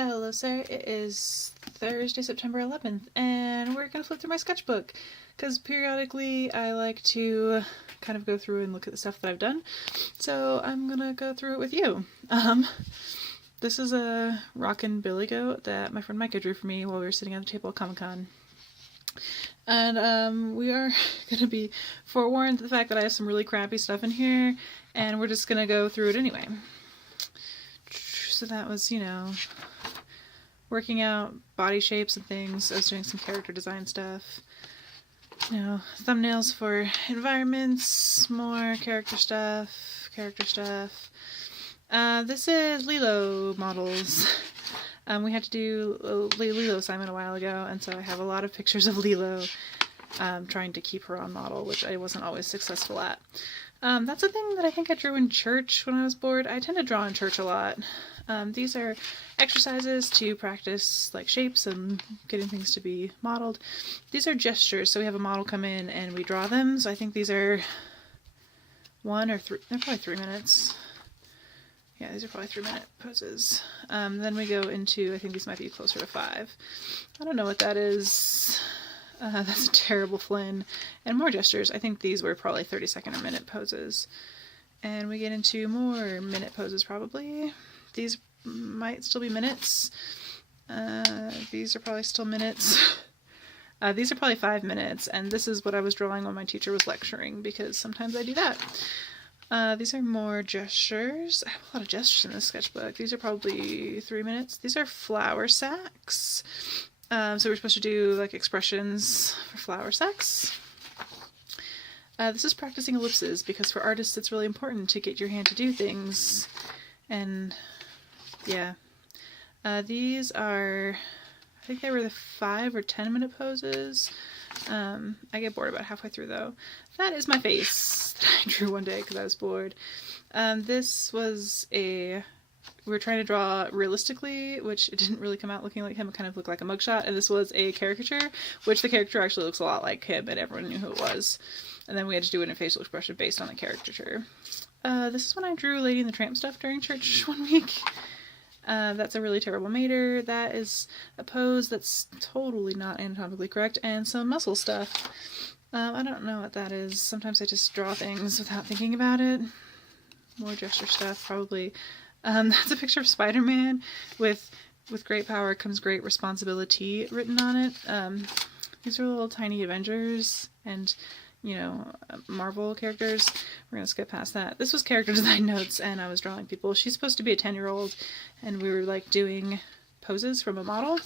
Hello, sir. It is Thursday, September 11th, and we're going to flip through my sketchbook, because periodically I like to kind of go through and look at the stuff that I've done, so I'm going to go through it with you. This is a rockin' billy goat that my friend Micah drew for me while we were sitting at the table at Comic-Con. And we are going to be forewarned the fact that I have some really crappy stuff in here, and we're just going to go through it anyway. So that was, working out body shapes and things. I was doing some character design stuff. Thumbnails for environments, more character stuff. This is Lilo models. We had to do a Lilo assignment a while ago, and so I have a lot of pictures of Lilo trying to keep her on model, which I wasn't always successful at. That's a thing that I think I drew in church when I was bored. I tend to draw in church a lot. These are exercises to practice like shapes and getting things to be modeled. These are gestures, so we have a model come in and we draw them. So I think these are 1 or 3, they're probably 3 minutes. Yeah, these are probably 3-minute poses. Then we go into, I think these might be closer to 5. I don't know what that is. That's a terrible Flynn. And more gestures. I think these were probably 30-second or minute poses. And we get into more minute poses probably. These might still be minutes. These are probably still minutes. These are probably 5 minutes, and this is what I was drawing when my teacher was lecturing, because sometimes I do that. These are more gestures. I have a lot of gestures in this sketchbook. These are probably 3 minutes. These are flour sacks. So we're supposed to do like expressions for flour sacks. This is practicing ellipses, because for artists it's really important to get your hand to do things. And yeah. These are, I think they were the 5 or 10-minute poses. I get bored about halfway through though. That is my face that I drew one day because I was bored. This was we were trying to draw realistically, which it didn't really come out looking like him. It kind of looked like a mugshot, and this was a caricature, which the caricature actually looks a lot like him, and everyone knew who it was. And then we had to do it in facial expression based on the caricature. This is when I drew Lady and the Tramp stuff during church one week. That's a really terrible mater. That is a pose that's totally not anatomically correct, and some muscle stuff. I don't know what that is. Sometimes I just draw things without thinking about it. More gesture stuff, probably. That's a picture of Spider-Man with great power comes great responsibility written on it. These are little tiny Avengers and, Marvel characters. We're going to skip past that. This was character design notes, and I was drawing people. She's supposed to be a 10-year-old, and we were, doing poses from a model.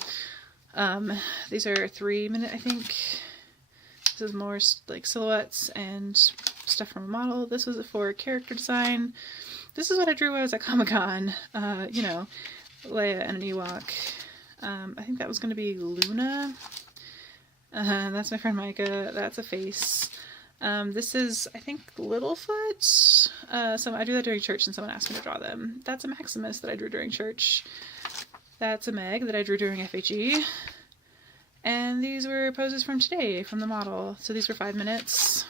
These are 3-minute, I think. This is more, silhouettes and stuff from a model. This was for character design. This is what I drew when I was at Comic-Con. Leia and an Ewok. I think that was going to be Luna. That's my friend Micah. That's a face. This is, I think, Littlefoot. So I drew that during church and someone asked me to draw them. That's a Maximus that I drew during church. That's a Meg that I drew during FHE. And these were poses from today, from the model. So these were 5 minutes.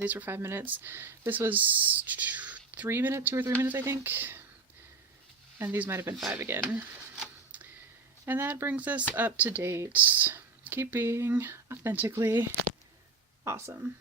These were 5 minutes. This was 2 or 3 minutes, I think. And these might have been 5 again. And that brings us up to date. Keep being authentically awesome.